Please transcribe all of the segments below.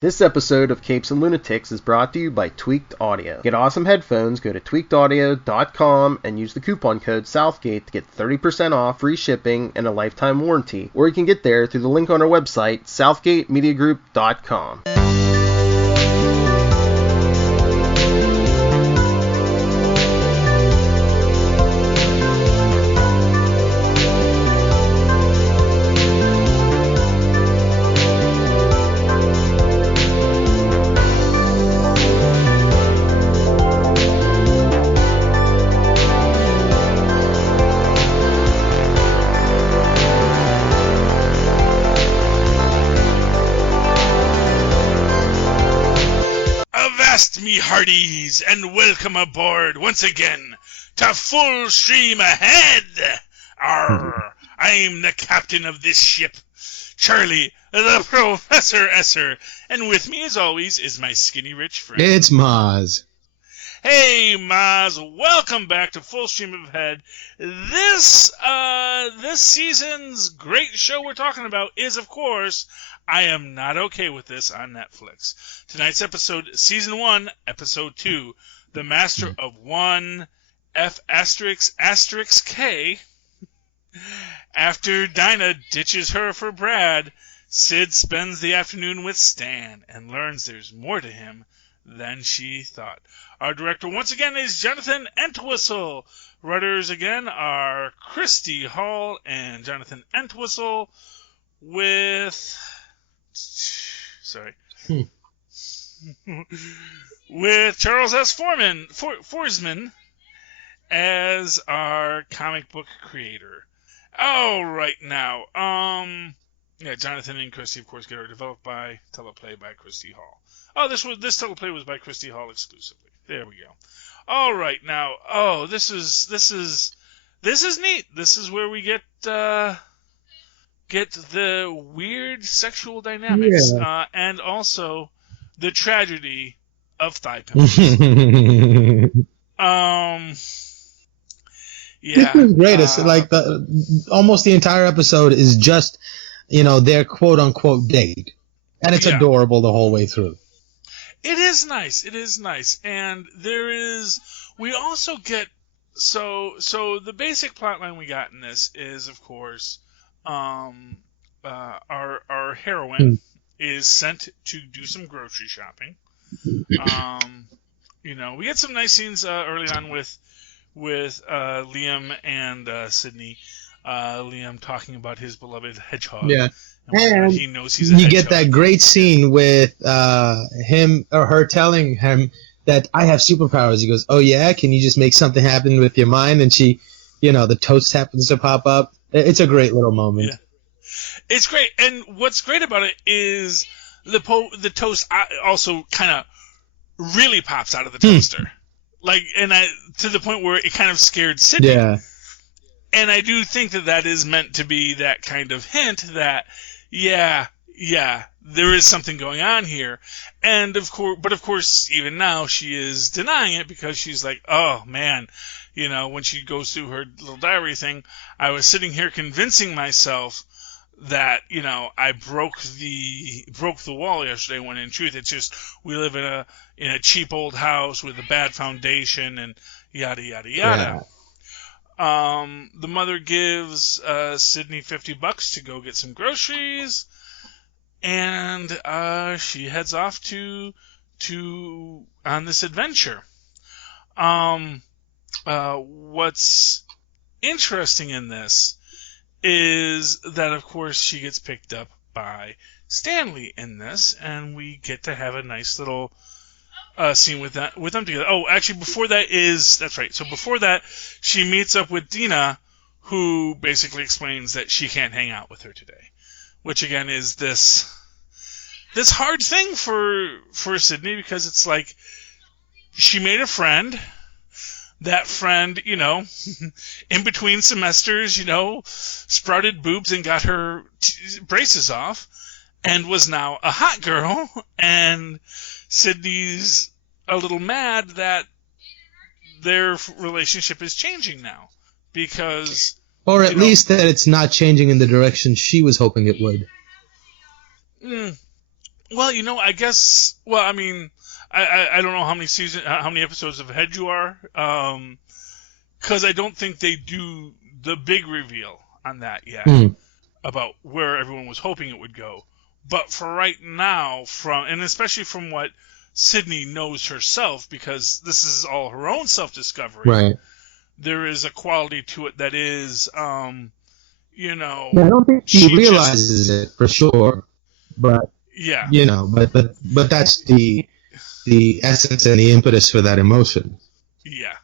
This episode of Capes and Lunatics is brought to you by Tweaked Audio. Get awesome headphones, go to tweakedaudio.com and use the coupon code Southgate to get 30% off, free shipping, and a lifetime warranty. Or you can get there through the link on our website, southgatemediagroup.com. Me hearties, and welcome aboard once again to Full Stream Ahead. Arr, I'm the captain of this ship, Charlie, the Professor Esser, and with me as always is my skinny rich friend. It's Mozz. Hey Mozz, welcome back to Full Stream Ahead. This season's great show we're talking about is, of course, I Am Not Okay With This on Netflix. Tonight's episode, Season 1, Episode 2, The Master of One, F*** K. After Dinah ditches her for Brad, Sid spends the afternoon with Stan and learns there's more to him than she thought. Our director once again is Jonathan Entwistle. Writers again are Christy Hall and Jonathan Entwistle with... with Charles S. Forsman as our comic book creator. All right, now, Jonathan and Christy, of course, are developed by teleplay by Christy Hall. Oh, this teleplay was by Christy Hall exclusively. There we go. All right, now, this is neat. This is where we get the weird sexual dynamics, and also the tragedy of thigh pillows. This is great. It's like almost the entire episode is just, their quote unquote date, and it's adorable the whole way through. It is nice. And we also get, so the basic plotline we got in this is, of course, our heroine is sent to do some grocery shopping. We get some nice scenes early on with Liam and Sydney. Liam talking about his beloved hedgehog. Yeah. And he knows he's a hedgehog. You get that great scene with him or her telling him that I have superpowers. He goes, "Oh yeah, can you just make something happen with your mind?" And she, the toast happens to pop up. It's a great little moment. Yeah. It's great, and what's great about it is the toast also kind of really pops out of the toaster, to the point where it kind of scared Sydney. Yeah. And I do think that is meant to be that kind of hint that, there is something going on here, and of course, even now she is denying it because she's like, oh man. When she goes through her little diary thing, I was sitting here convincing myself that, I broke the wall yesterday, when in truth it's just we live in a cheap old house with a bad foundation and yada yada yada. Yeah. The mother gives Sydney $50 to go get some groceries, and she heads off to on this adventure. What's interesting in this is that, of course, she gets picked up by Stanley in this, and we get to have a nice little scene with them together. Oh, actually, before that, she meets up with Dina, who basically explains that she can't hang out with her today, which again is this hard thing for Sydney, because it's like she made a friend. That friend, in between semesters, sprouted boobs and got her braces off and was now a hot girl. And Sydney's a little mad that their relationship is changing now because... Or at least that it's not changing in the direction she was hoping it would. Well, I guess. Well, I mean, I don't know how many episodes ahead you are, because I don't think they do the big reveal on that yet about where everyone was hoping it would go. But for right now, and especially from what Sydney knows herself, because this is all her own self-discovery. Right. There is a quality to it that is, Yeah, I don't think she realizes it for sure, but yeah, but that's the essence and the impetus for that emotion. yeah,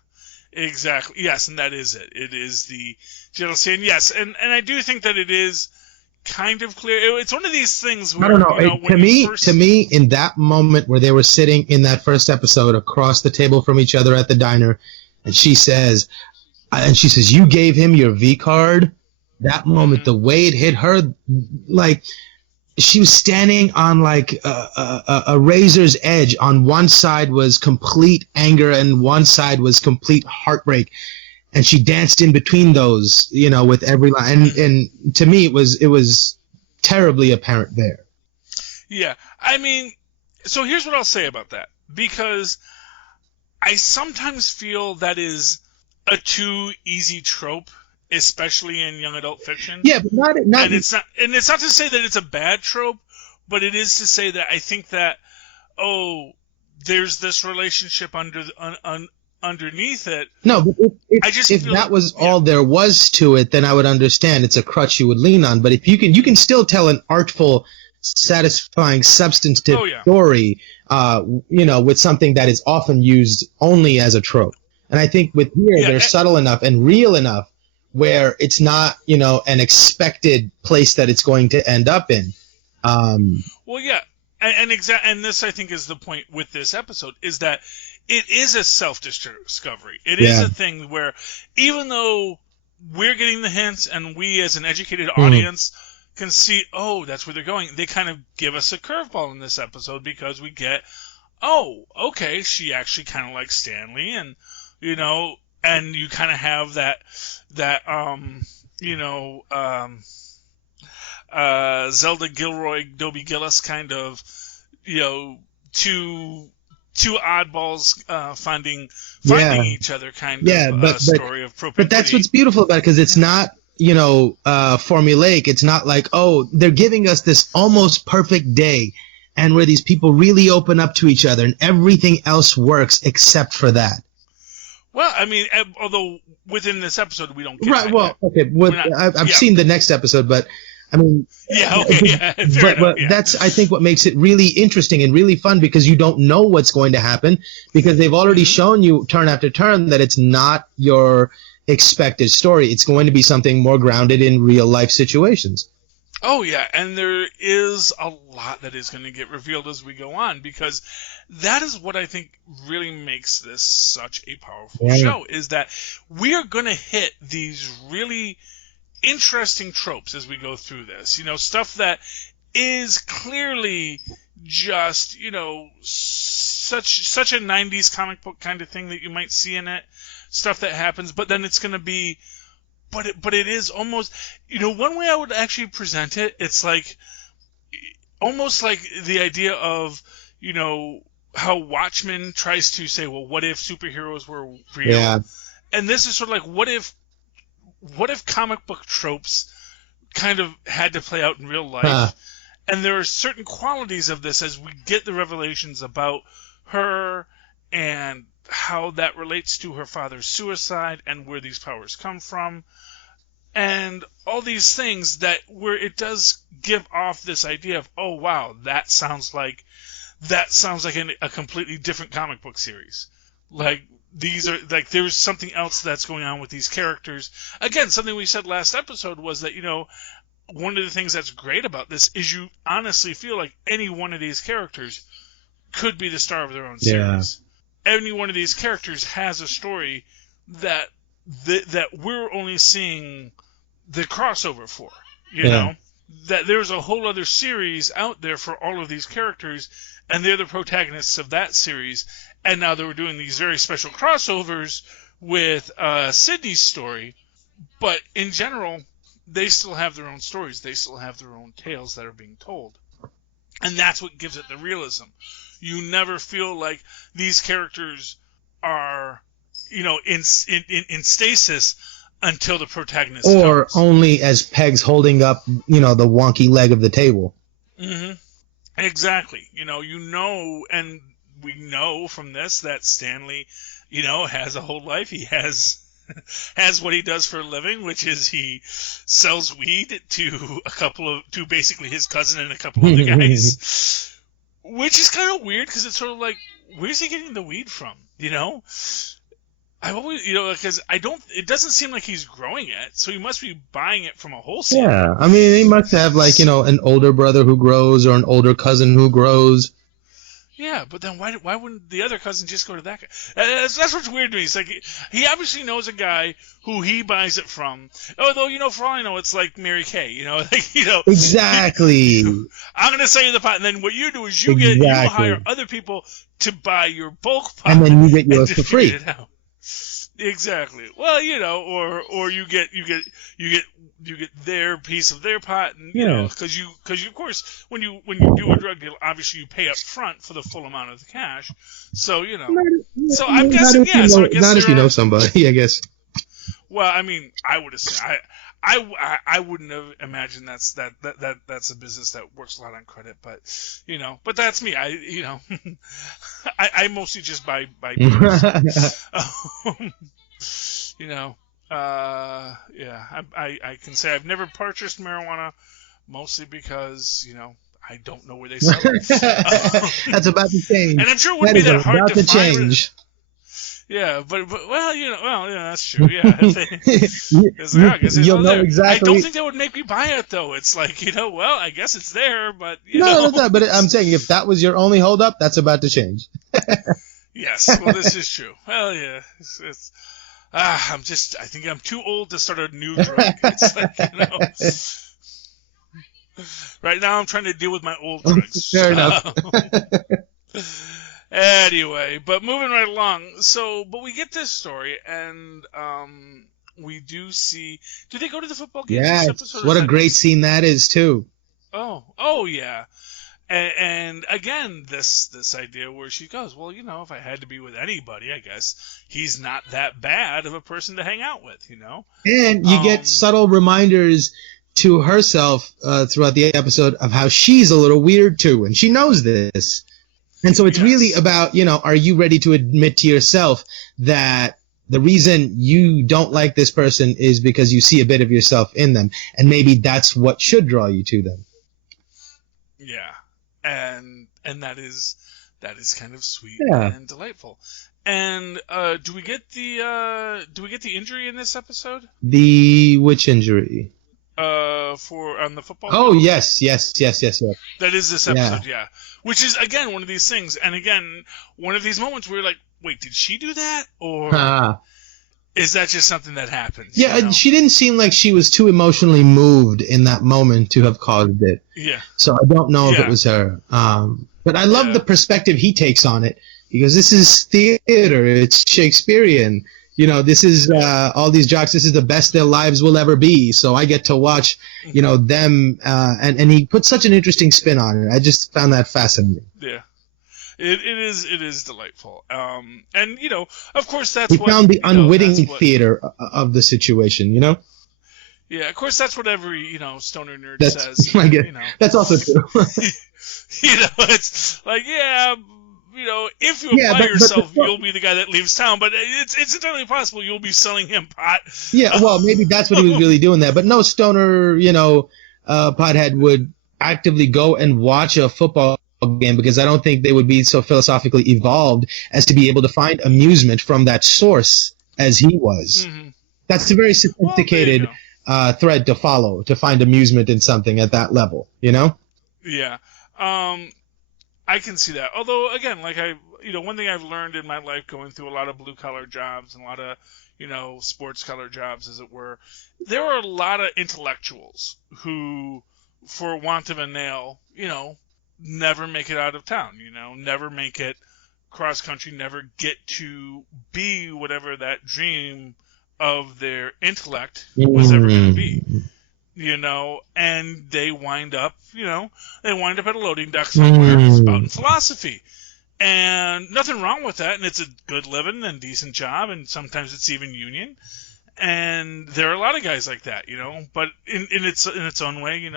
exactly. Yes, and that is it. It is the jealousy, and yes, and I do think that it is kind of clear. It's one of these things where, I don't know. To me, in that moment where they were sitting in that first episode across the table from each other at the diner, and she says, "You gave him your V card." That moment, the way it hit her, like she was standing on like a razor's edge. On one side was complete anger, and one side was complete heartbreak. And she danced in between those, with every line. And to me, it was terribly apparent there. Yeah, I mean, so here's what I'll say about that, because I sometimes feel that is a too easy trope, especially in young adult fiction. Yeah, but not. And it's not to say that it's a bad trope, but it is to say that I think that there's this relationship underneath it. No, but if that was all there was to it, then I would understand it's a crutch you would lean on. But if you can still tell an artful, satisfying, substantive story, with something that is often used only as a trope. And I think with here, they're subtle enough and real enough where it's not, an expected place that it's going to end up in. Well, yeah. And this, I think, is the point with this episode, is that it is a self-discovery. It is a thing where, even though we're getting the hints and we as an educated audience can see, that's where they're going, they kind of give us a curveball in this episode, because we get, okay, she actually kind of likes Stanley, and, and you kind of have that Zelda Gilroy, Dobie Gillis kind of, two oddballs finding each other kind of story of propinquity. But that's what's beautiful about it, because it's not, formulaic. It's not like, they're giving us this almost perfect day, and where these people really open up to each other, and everything else works except for that. Well, I mean, although within this episode we don't get right. Well, okay. I've seen the next episode, but I mean, but that's, I think, what makes it really interesting and really fun, because you don't know what's going to happen, because they've already shown you turn after turn that it's not your expected story. It's going to be something more grounded in real life situations. Oh, yeah, and there is a lot that is going to get revealed as we go on, because that is what I think really makes this such a powerful show, is that we are going to hit these really interesting tropes as we go through this. Stuff that is clearly just, such a 90s comic book kind of thing that you might see in it. Stuff that happens, but then it's going to be... But it is almost, one way I would actually present it, it's like, almost like the idea of, how Watchmen tries to say, well, what if superheroes were real? Yeah. And this is sort of like, what if comic book tropes kind of had to play out in real life? And there are certain qualities of this as we get the revelations about her and how that relates to her father's suicide and where these powers come from, and all these things that where it does give off this idea of, oh wow, that sounds like a completely different comic book series. Like, these are like, there's something else that's going on with these characters. Again, something we said last episode was that, one of the things that's great about this is you honestly feel like any one of these characters could be the star of their own series. Any one of these characters has a story that we're only seeing the crossover for, you know? That there's a whole other series out there for all of these characters, and they're the protagonists of that series, and now they were doing these very special crossovers with Sydney's story, but in general, they still have their own stories. They still have their own tales that are being told. And that's what gives it the realism. You never feel like these characters are, in stasis until the protagonist or comes. only as pegs holding up, the wonky leg of the table. Mm-hmm. Exactly. And we know from this that Stanley, has a whole life. He has what he does for a living, which is he sells weed to basically his cousin and a couple other guys, which is kind of weird because it's sort of like, where's he getting the weed from? I've always, because it doesn't seem like he's growing it, so he must be buying it from a wholesaler. Yeah, I mean, he must have an older brother who grows or an older cousin who grows. Yeah, but then why wouldn't the other cousin just go to that guy? That's what's weird to me. It's like he obviously knows a guy who he buys it from. Although, for all I know, it's like Mary Kay. Exactly. I'm gonna sell you the pot, and then what you do is you hire other people to buy your bulk pot, and then you get yours for free. It out. Exactly. Well, or you get their piece of their pot, and because you of course when you do a drug deal, obviously you pay up front for the full amount of the cash. So so I'm guessing So I guess not if you know somebody, I guess. Well, I mean, I would assume I wouldn't have imagined that's a business that works a lot on credit, but but that's me. I mostly just buy pills. I can say I've never purchased marijuana, mostly because I don't know where they sell it. That's about to change. And I'm sure it wouldn't be that hard to find. Change. Yeah, but that's true. Yeah, you'll know exactly. I don't think that would make me buy it though. It's like I guess it's there, but no. But I'm saying if that was your only holdup, that's about to change. Yes, well, this is true. Well, yeah, I think I'm too old to start a new drug. It's like right now I'm trying to deal with my old drugs. Fair enough. Anyway, but moving right along. But we get this story, and we do see. Do they go to the football game? Yeah, this episode, what a great scene that is too. Oh yeah, and again this idea where she goes, well, if I had to be with anybody, I guess he's not that bad of a person to hang out with, And you get subtle reminders to herself throughout the episode of how she's a little weird too, and she knows this. And so it's really about, are you ready to admit to yourself that the reason you don't like this person is because you see a bit of yourself in them, and maybe that's what should draw you to them. Yeah, and that is kind of sweet and delightful. And do we get the injury in this episode? Which injury? On the football. Oh, field? Yes. That is this episode, yeah. Which is, again, one of these things. And again, one of these moments where you're like, wait, did she do that? Or is that just something that happens? Yeah, she didn't seem like she was too emotionally moved in that moment to have caused it. Yeah. So I don't know if it was her. But I love the perspective he takes on it. He goes, this is theater. It's Shakespearean. This is all these jocks. This is the best their lives will ever be. So I get to watch, them. And he put such an interesting spin on it. I just found that fascinating. Yeah, it is delightful. And of course that's he found the unwitting theater of the situation. Yeah, of course that's what every stoner nerd says. And, that's also true. It's like if you apply yourself, you'll be the guy that leaves town. But it's entirely possible you'll be selling him pot. Yeah, well, maybe that's what he was really doing there. But no stoner, pothead would actively go and watch a football game because I don't think they would be so philosophically evolved as to be able to find amusement from that source as he was. Mm-hmm. That's a very sophisticated thread to follow, to find amusement in something at that level, Yeah. I can see that. Although, again, like one thing I've learned in my life going through a lot of blue-collar jobs and a lot of, sports-collar jobs, as it were, there are a lot of intellectuals who, for want of a nail, never make it out of town, never make it cross-country, never get to be whatever that dream of their intellect was ever going to be. and they wind up at a loading dock somewhere spouting philosophy. And nothing wrong with that, and it's a good living and decent job, and sometimes it's even union. And there are a lot of guys like that, but in its own way,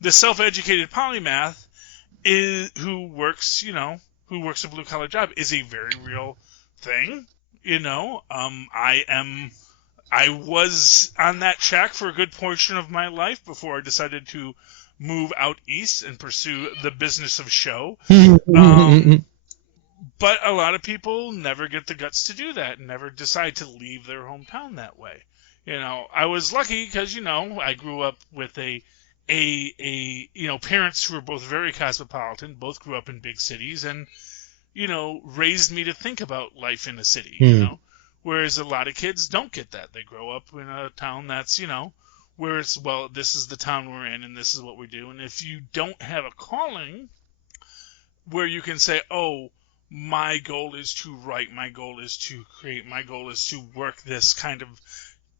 the self-educated polymath who works a blue collar job is a very real thing. I was on that track for a good portion of my life before I decided to move out east and pursue the business of show. But a lot of people never get the guts to do that and never decide to leave their hometown that way. I was lucky because, I grew up with parents who were both very cosmopolitan, both grew up in big cities, and, raised me to think about life in a city, whereas a lot of kids don't get that. They grow up in a town that's, where it's, well, this is the town we're in and this is what we do. And if you don't have a calling where you can say, oh, my goal is to write, my goal is to create, my goal is to work this kind of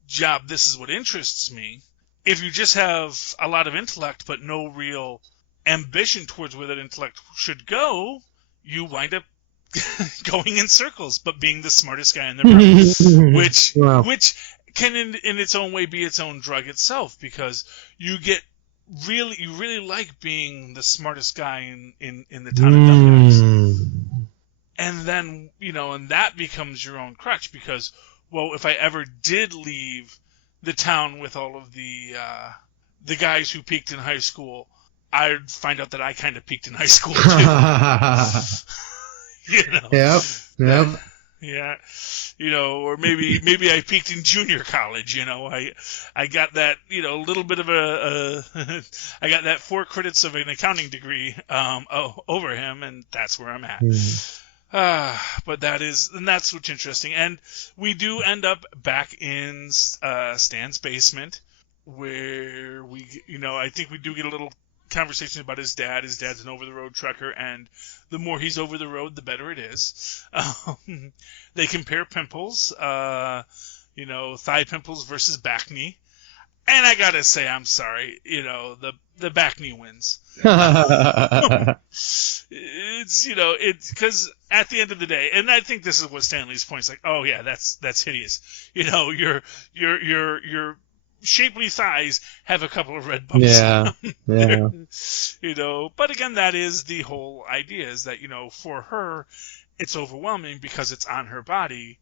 job, this is what interests me. If you just have a lot of intellect but no real ambition towards where that intellect should go, you wind up going in circles, but being the smartest guy in the room, which can in its own way be its own drug itself, because you really like being the smartest guy in the town of dumb guys. And then, and that becomes your own crutch, because, well, if I ever did leave the town with all of the guys who peaked in high school, I'd find out that I kind of peaked in high school too. Yep. Yeah. Or maybe I peaked in junior college, I got that, little bit of I got that 4 credits of an accounting degree over him, and that's where I'm at. But that's what's interesting. And we do end up back in Stan's basement, where I think we do get a little conversation about his dad. His dad's an over-the-road trucker, and the more he's over the road, the better it is. They compare pimples, thigh pimples versus back knee. And I gotta say, I'm sorry, the back knee wins. It's because at the end of the day, and I think this is what Stanley's point is, like, oh yeah, that's hideous. Your shapely thighs have a couple of red bumps. Yeah. But again, that is the whole idea, is that, for her, it's overwhelming because it's on her body,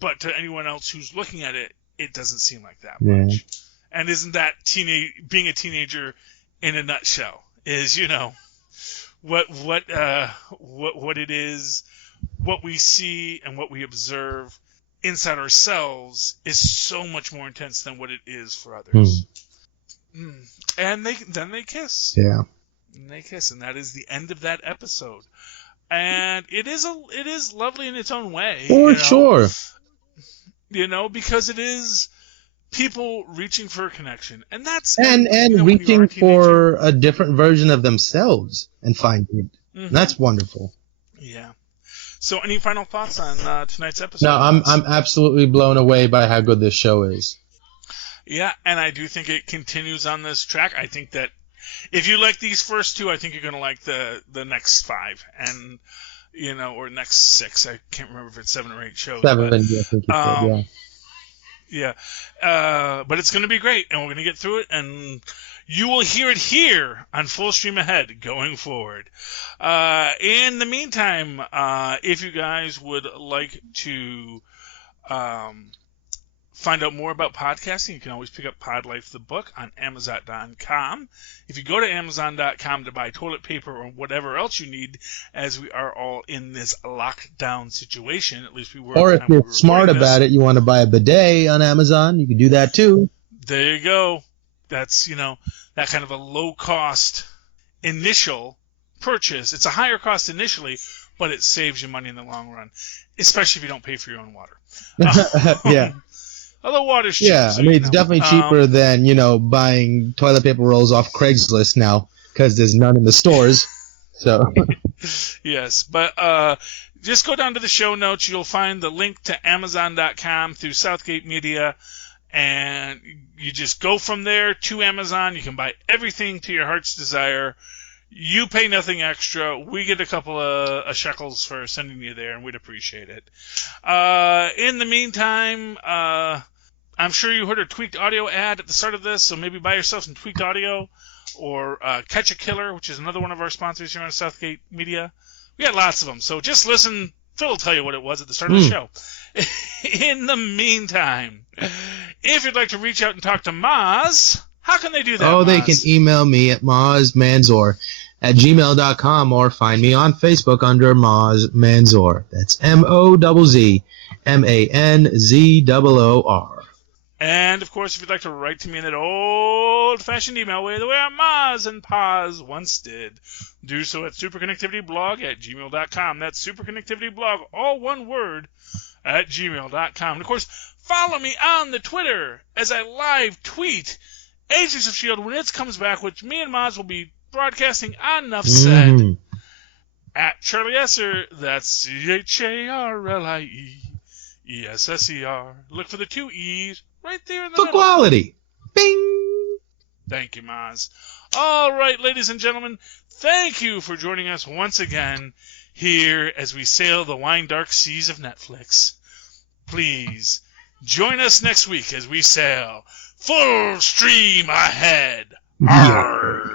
but to anyone else who's looking at it, it doesn't seem like that much. And isn't that being a teenager in a nutshell? Is what it is, what we see and what we observe inside ourselves is so much more intense than what it is for others. And then they kiss. Yeah. And they kiss, and that is the end of that episode. And it is lovely in its own way. For sure. Because it is people reaching for a connection, and that's and reaching for a different version of themselves and finding it. Mm-hmm. That's wonderful. Yeah. So, any final thoughts on tonight's episode? No, I'm absolutely blown away by how good this show is. Yeah, and I do think it continues on this track. I think that if you like these first 2, I think you're going to like the next 5, and or next 6. I can't remember if it's 7 or 8 shows. 7, I think you said, yeah. Yeah, but it's going to be great, and we're going to get through it, and you will hear it here on Full Stream Ahead going forward. In the meantime, if you guys would like to find out more about podcasting, you can always pick up Pod Life the book on Amazon.com. If you go to Amazon.com to buy toilet paper or whatever else you need, as we are all in this lockdown situation, at least we were. Or if you're smart about it, you want to buy a bidet on Amazon, you can do that too. There you go. That's, that kind of a low-cost initial purchase. It's a higher cost initially, but it saves you money in the long run, especially if you don't pay for your own water. Yeah. Although water's cheap. Yeah, so I mean, it's definitely cheaper than, buying toilet paper rolls off Craigslist now, because there's none in the stores. So. Yes, but just go down to the show notes. You'll find the link to Amazon.com through Southgate Media, and you just go from there to Amazon. You can buy everything to your heart's desire. You pay nothing extra. We get a couple of shekels for sending you there, and we'd appreciate it. In the meantime, I'm sure you heard a Tweaked Audio ad at the start of this, so maybe buy yourself some Tweaked Audio, or Catch a Killer, which is another one of our sponsors here on Southgate Media. We got lots of them, so just listen. Phil will tell you what it was at the start of the show. In the meantime, if you'd like to reach out and talk to Mozz, how can they do that, Mozz? They can email me at mozzmanzor@gmail.com or find me on Facebook under Mozz Manzor. That's MOZZMANZOOR. And, of course, if you'd like to write to me in that old-fashioned email way, the way our Mozz and Paz once did, do so at superconnectivityblog@gmail.com. That's superconnectivityblog, all one word, at gmail.com. And, of course, follow me on the Twitter as I live tweet Agents of S.H.I.E.L.D. when it comes back, which me and Mozz will be broadcasting on Enough Said at Charlie Esser. That's CharlieEsser. Look for the 2 E's right there in the middle. For quality. Bing! Thank you, Mozz. All right, ladies and gentlemen, thank you for joining us once again here as we sail the wine dark seas of Netflix. Please join us next week as we sail full stream ahead. Arr!